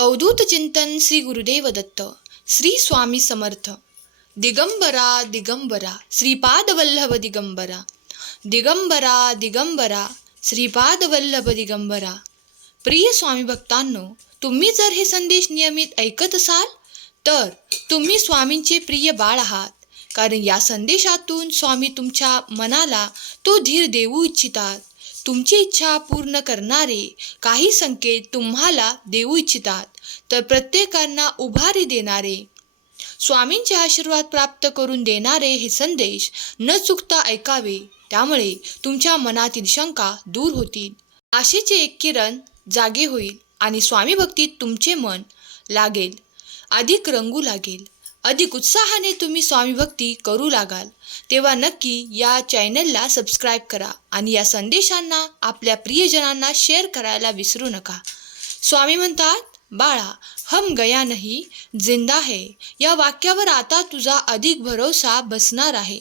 अवधूत चिंतन श्री गुरुदेव दत्त श्री स्वामी समर्थ. दिगंबरा दिगंबरा श्रीपाद वल्लभ दिगंबरा. दिगंबरा दिगंबरा श्रीपाद वल्लभ दिगंबरा. प्रिय स्वामी भक्तांनो, तुम्ही जर हे संदेश नियमित ऐकत असाल तर तुम्ही स्वामींचे प्रिय बाळ आहात. कारण या संदेशातून स्वामी तुमच्या मनाला तो धीर देऊ इच्छितात. तुमची इच्छा पूर्ण करणारे काही संकेत तुम्हाला देऊ इच्छितात. तर प्रत्येकांना उभारी देणारे, स्वामींचे आशीर्वाद प्राप्त करून देणारे हे संदेश न चुकता ऐकावे. त्यामुळे तुमच्या मनातील शंका दूर होतील, आशेचे एक किरण जागे होईल आणि स्वामी भक्तीत तुमचे मन लागेल, अधिक रंगू लागेल. अधिक उत्साहाने तुम्ही स्वामी भक्ती करू लागाल. तेव्हा नक्की या चॅनलला सबस्क्राईब करा आणि या संदेशांना आपल्या प्रियजनांना शेअर करायला विसरू नका. स्वामी म्हणतात, बाळा, हम गया नहीं जिंदा है. या वाक्यावर आता तुझा अधिक भरोसा बसणार आहे.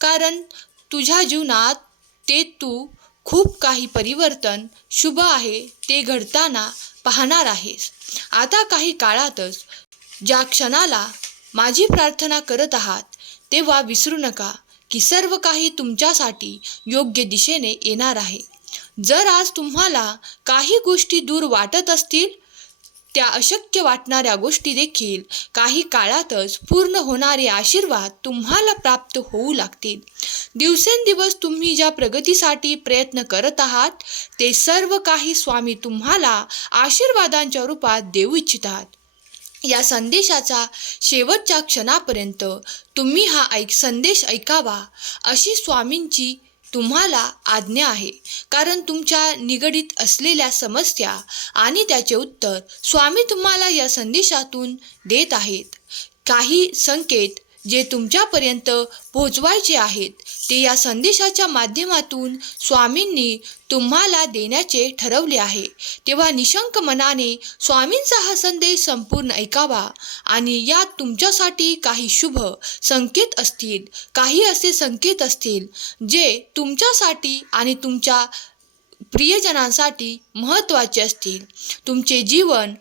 कारण तुझ्या जीवनात ते तू खूप काही परिवर्तन शुभ आहे ते घडताना पाहणार आहेस. आता काही काळातच ज्या क्षणाला माझी प्रार्थना करत आहात तेव्हा विसरू नका की सर्व काही तुमच्यासाठी योग्य दिशेने येणार आहे. जर आज तुम्हाला काही गोष्टी दूर वाटत असतील, त्या अशक्य वाटणाऱ्या गोष्टी देखील काही काळातच पूर्ण होणारे आशीर्वाद तुम्हाला प्राप्त होऊ लागतील. दिवसेंदिवस तुम्ही ज्या प्रगतीसाठी प्रयत्न करत आहात ते सर्व काही स्वामी तुम्हाला आशीर्वादांच्या रूपात देऊ इच्छितात. या संदेशाचा शेवटच्या क्षणापर्यंत तुम्ही हा संदेश ऐकावा अशी स्वामींची तुम्हाला आज्ञा आहे. कारण तुमच्या निगडीत असलेल्या समस्या आणि त्याचे उत्तर स्वामी तुम्हाला या संदेशातून देत आहेत. काही संकेत जे तुमच्यापर्यंत पोहोचवायचे आहेत ते या संदेशाच्या माध्यमातून स्वामींनी तुम्हाला देण्याचे ठरवले आहे. तेव्हा निशंक मनाने स्वामींचा हा संदेश संपूर्ण ऐकावा आणि यात तुमच्यासाठी काही शुभ संकेत असतील, काही असे संकेत असतील जे तुमच्यासाठी आणि तुमच्या प्रियजनांसाठी महत्त्वाचे असतील. तुमचे जीवन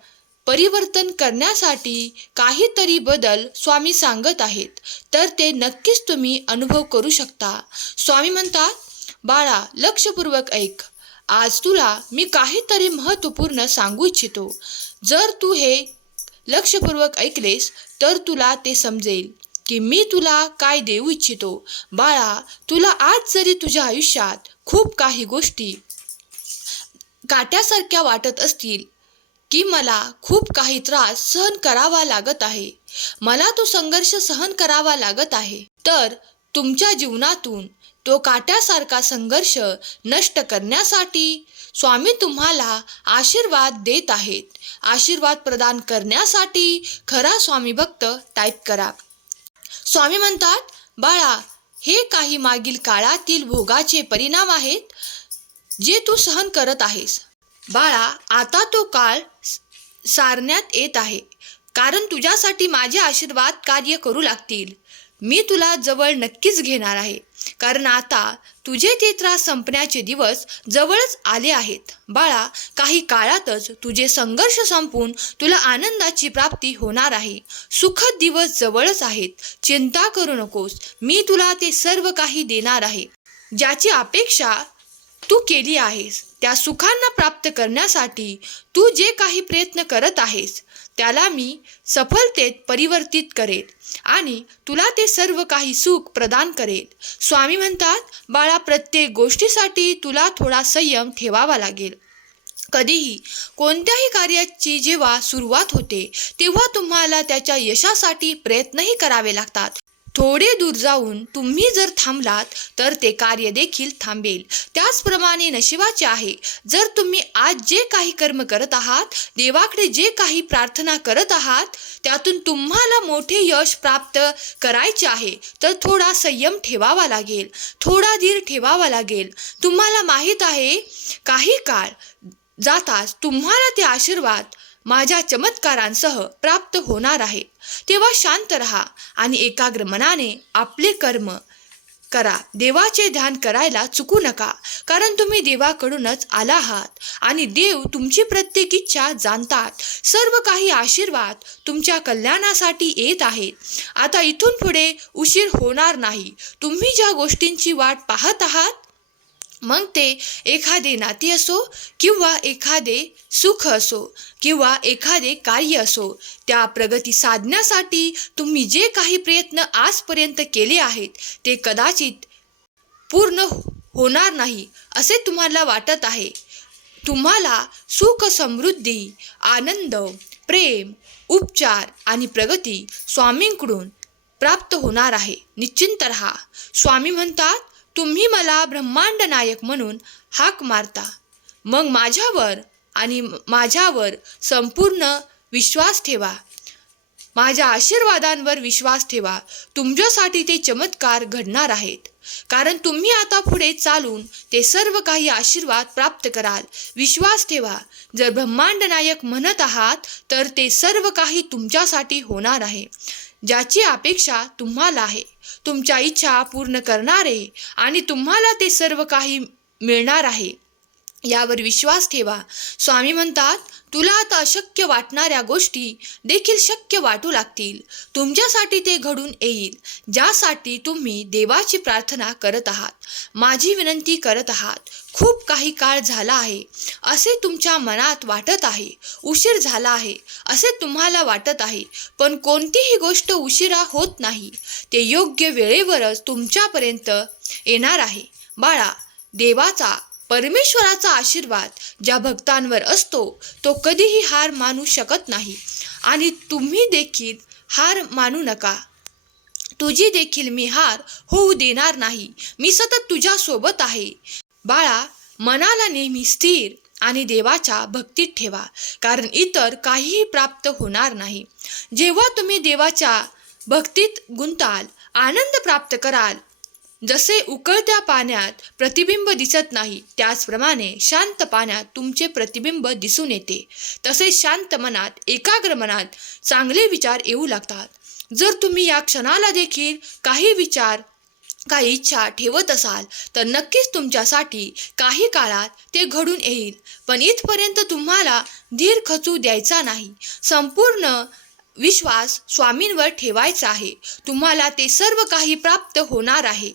परिवर्तन करण्यासाठी काहीतरी बदल स्वामी सांगत आहेत, तर ते नक्कीच तुम्ही अनुभव करू शकता. स्वामी म्हणतात, बाळा, लक्षपूर्वक ऐक. आज तुला मी काहीतरी महत्त्वपूर्ण सांगू इच्छितो. जर तू हे लक्षपूर्वक ऐकलेस तर तुला ते समजेल की मी तुला काय देऊ इच्छितो. बाळा, तुला आज जरी तुझ्या आयुष्यात खूप काही गोष्टी काट्यासारख्या वाटत असतील की मला खूप काही त्रास सहन करावा लागत आहे, मला तो संघर्ष सहन करावा लागत आहे, तर तुमच्या जीवनातून तो काट्यासारखा संघर्ष नष्ट करण्यासाठी स्वामी तुम्हाला आशीर्वाद देत आहेत. आशीर्वाद प्रदान करण्यासाठी खरा स्वामी भक्त टाईप करा. स्वामी म्हणतात, बाळा, हे काही मागील काळातील भोगाचे परिणाम आहेत जे तू सहन करत आहेस. बाळा, आता तो काळ सारण्यात येत आहे. कारण तुझ्यासाठी माझे आशीर्वाद कार्य करू लागतील. मी तुला जवळ नक्कीच घेणार आहे. कारण आता तुझे ते त्रास संपण्याचे दिवस जवळच आले आहेत. बाळा, काही काळातच तुझे संघर्ष संपून तुला आनंदाची प्राप्ती होणार आहे. सुखद दिवस जवळच आहेत. चिंता करू नकोस. मी तुला ते सर्व काही देणार आहे. ज्याची अपेक्षा तू केली आहेस त्या सुखांना प्राप्त करण्यासाठी तू जे काही प्रयत्न करत आहेस त्याला मी सफलतेत परिवर्तित करेल आणि तुला ते सर्व काही सुख प्रदान करेल. स्वामी म्हणतात, बाळा, प्रत्येक गोष्टीसाठी तुला थोडा संयम ठेवावा लागेल. कधीही कोणत्याही कार्याची जेव्हा सुरुवात होते तेव्हा तुम्हाला त्याच्या यशासाठी प्रयत्नही करावे लागतात. थोडे दूर जाऊन तुम्ही जर थांबलात तर ते कार्य देखील थांबेल. त्याचप्रमाणे नशिबाचे आहे. जर तुम्ही आज जे काही कर्म करत आहात, देवाकडे जे काही प्रार्थना करत आहात, त्यातून तुम्हाला मोठे यश प्राप्त करायचे आहे तर थोडा संयम ठेवावा लागेल, थोडा धीर ठेवावा लागेल. तुम्हाला माहीत आहे, काही काळ जाताच तुम्हाला ते आशीर्वाद माझ्या चमत्कारांसह प्राप्त होणार आहे. तेव्हा शांत रहा आणि एकाग्र मनाने आपले कर्म करा. देवाचे ध्यान करायला चुकू नका, कारण तुम्ही देवाकडूनच आला आहात आणि देव तुमची प्रत्येक इच्छा जाणतात. सर्व काही आशीर्वाद तुमच्या कल्याणासाठी येत आहेत. आता इथून पुढे उशीर होणार नाही. तुम्ही ज्या गोष्टींची वाट पाहत आहात, मग ते एखादे नाते असो किंवा एखादे सुख असो किंवा एखादे कार्य असो, त्या प्रगती साधण्यासाठी तुम्ही जे काही प्रयत्न आजपर्यंत केले आहेत ते कदाचित पूर्ण होणार नाही असे तुम्हाला वाटत आहे. तुम्हाला सुख, समृद्धी, आनंद, प्रेम, उपचार आणि प्रगती स्वामींकडून प्राप्त होणार आहे. निश्चिंत रहा. स्वामी म्हणतात, तुम्ही मला ब्रह्मांड नायक म्हणून हाक मारता, मग माझ्यावर संपूर्ण विश्वास ठेवा. माझ्या आशीर्वादांवर विश्वास ठेवा. तुमच्यासाठी ते चमत्कार घडणार आहेत, कारण तुम्ही आता पुढे चालून ते सर्व काही आशीर्वाद प्राप्त कराल. विश्वास ठेवा. जर ब्रह्मांड नायक म्हणत आहात तर ते सर्व काही तुमच्यासाठी होणार आहे. ज्याची अपेक्षा तुम्हाला आहे, तुमच्या इच्छा पूर्ण करणारे आणि तुम्हाला ते सर्व काही मिळणार आहे, यावर विश्वास ठेवा. स्वामी म्हणतात, तुला आता अशक्य वाटणाऱ्या गोष्टी देखील शक्य वाटू लागतील. तुमच्यासाठी ते घडून येईल, ज्यासाठी तुम्ही देवाची प्रार्थना करत आहात, माझी विनंती करत आहात. खूप काही काळ झाला आहे असे तुमच्या मनात वाटत आहे. उशीर झाला आहे असे तुम्हाला वाटत आहे, पण कोणतीही गोष्ट उशिरा होत नाही. ते योग्य वेळेवरच तुमच्यापर्यंत येणार आहे. बाळा, परमेश्वराचा आशीर्वाद ज्या भक्तांवर असतो तो कधीही हार मानू शकत नाही आणि तुम्ही देखील हार मानू नका. तुझी देखील मी हार होऊ देणार नाही. मी सतत तुझ्या सोबत आहे. बाळा, मनाला नेहमी स्थिर आणि देवाच्या भक्तीत ठेवा, कारण इतर काहीही प्राप्त होणार नाही. जेव्हा तुम्ही देवाच्या भक्तीत गुंताल, आनंद प्राप्त कराल. जसे उकळत्या पाण्यात प्रतिबिंब दिसत नाही, त्याचप्रमाणे शांत पाण्यात तुमचे प्रतिबिंब दिसून येते. तसेच शांत मनात, एकाग्र मनात चांगले विचार येऊ लागतात. जर तुम्ही या क्षणाला देखील काही इच्छा ठेवत असाल तर नक्कीच तुमच्यासाठी काही काळात ते घडून येईल. पण इथपर्यंत तुम्हाला धीर खचू द्यायचा नाही. संपूर्ण विश्वास स्वामींवर ठेवायचा आहे. तुम्हाला ते सर्व काही प्राप्त होणार आहे,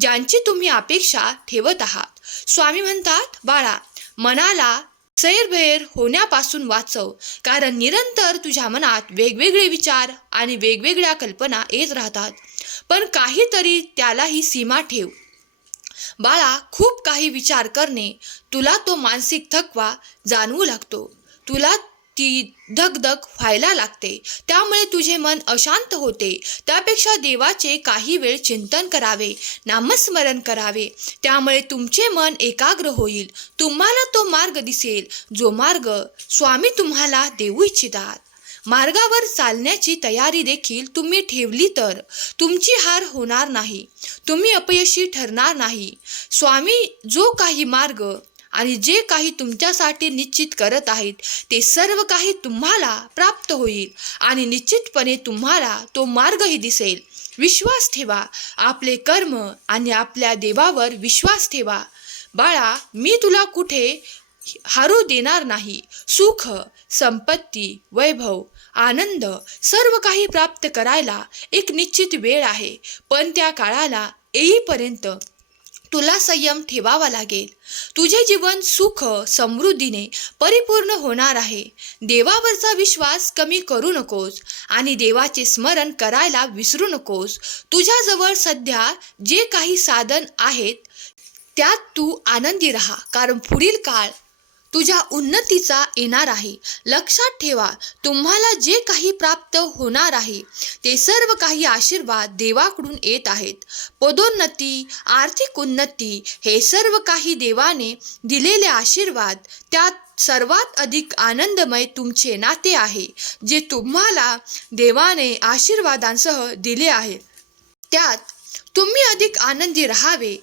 ज्यांची तुम्ही अपेक्षा ठेवत आहात. स्वामी म्हणतात, बाळा, मनाला सैरभैर होण्यापासून वाचव, कारण निरंतर तुझ्या मनात वेगवेगळे विचार आणि वेगवेगळ्या कल्पना येत राहतात. पण काहीतरी त्यालाही सीमा ठेव. बाळा, खूप काही विचार करणे तुला तो मानसिक थकवा जाणवू लागतो. तुला ती धगधग व्हायला लागते, त्यामुळे तुझे मन अशांत होते. त्यापेक्षा देवाचे काही वेळ चिंतन करावे, नामस्मरण करावे. त्यामुळे तुमचे मन एकाग्र होईल. तुम्हाला तो मार्ग दिसेल, जो मार्ग स्वामी तुम्हाला देऊ इच्छितात. मार्गावर चालण्याची तयारी देखील तुम्ही ठेवली तर तुमची हार होणार नाही. तुम्ही अपयशी ठरणार नाही. स्वामी जो काही मार्ग आणि जे काही तुमच्यासाठी निश्चित करत आहेत ते सर्व काही तुम्हाला प्राप्त होईल आणि निश्चितपणे तुम्हाला तो मार्गही दिसेल. विश्वास ठेवा. आपले कर्म आणि आपल्या देवावर विश्वास ठेवा. बाळा, मी तुला कुठे हारू देणार नाही. सुख, संपत्ती, वैभव, आनंद सर्व काही प्राप्त करायला एक निश्चित वेळ आहे, पण त्या काळाला येईपर्यंत तुला संयम ठेवावा लागेल. तुझे जीवन सुख, समृद्धीने परिपूर्ण होणार आहे. देवावरचा विश्वास कमी करू नकोस आणि देवाचे स्मरण करायला विसरू नकोस. तुझ्याजवळ सध्या जे काही साधन आहेत त्यात तू आनंदी राहा, कारण पुढील काळ तुझ्या उन्नतीचा येणार आहे. लक्षात ठेवा, तुम्हाला जे काही प्राप्त होणार आहे ते सर्व काही आशीर्वाद देवाकडून येत आहेत. पदोन्नती, आर्थिक उन्नती हे सर्व काही देवाने दिलेले आशीर्वाद. त्यात सर्वात अधिक आनंदमय तुमचे नाते आहे, जे तुम्हाला देवाने आशीर्वादांसह दिले आहे. त्यात तुम्ही अधिक आनंदी राहावे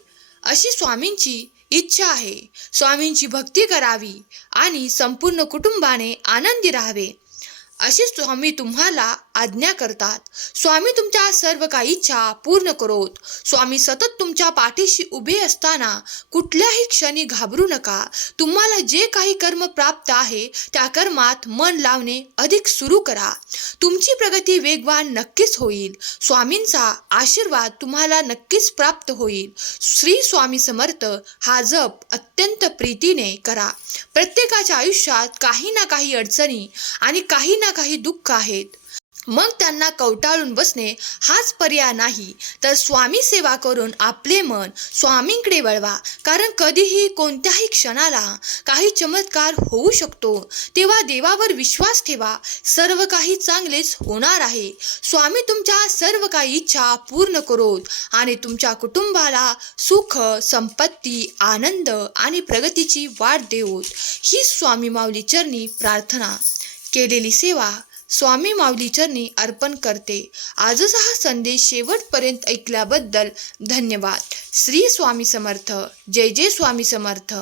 अशी स्वामींची इच्छा आहे. स्वामींची भक्ती करावी आणि संपूर्ण कुटुंबाने आनंदी राहावे अशी स्वामी तुम्हाला आज्ञा करतात. स्वामी तुमच्या सर्व काही इच्छा पूर्ण करोत. स्वामी सतत तुमच्या पाठीशी उभे असताना कुठल्याही क्षणी घाबरू नका. तुम्हाला जे काही कर्म प्राप्त आहे त्या कर्मात मन लावणे अधिक सुरू करा. तुमची प्रगती वेगवान नक्कीच होईल. स्वामींचा आशीर्वाद तुम्हाला नक्कीच प्राप्त होईल. श्री स्वामी समर्थ हा जप अत्यंत प्रीतीने करा. प्रत्येकाच्या आयुष्यात काही ना काही अडचणी आणि काही ना काही दुःख आहेत. मग त्यांना कवटाळून बसणे हाच पर्याय नाही, तर स्वामी सेवा करून आपले मन स्वामींकडे वळवा. कारण कधीही कोणत्याही क्षणाला काही चमत्कार होऊ शकतो. तेव्हा देवावर विश्वास ठेवा. सर्व काही चांगलेच होणार आहे. स्वामी तुमच्या सर्व काही इच्छा पूर्ण करोत आणि तुमच्या कुटुंबाला सुख, संपत्ती, आनंद आणि प्रगतीची वाट देवोत. ही स्वामी माऊली चरणी प्रार्थना. केलेली सेवा स्वामी माऊली चरणी अर्पण करते. आजचा हा संदेश शेवटपर्यंत ऐकल्याबद्दल धन्यवाद. श्री स्वामी समर्थ. जय जय स्वामी समर्थ.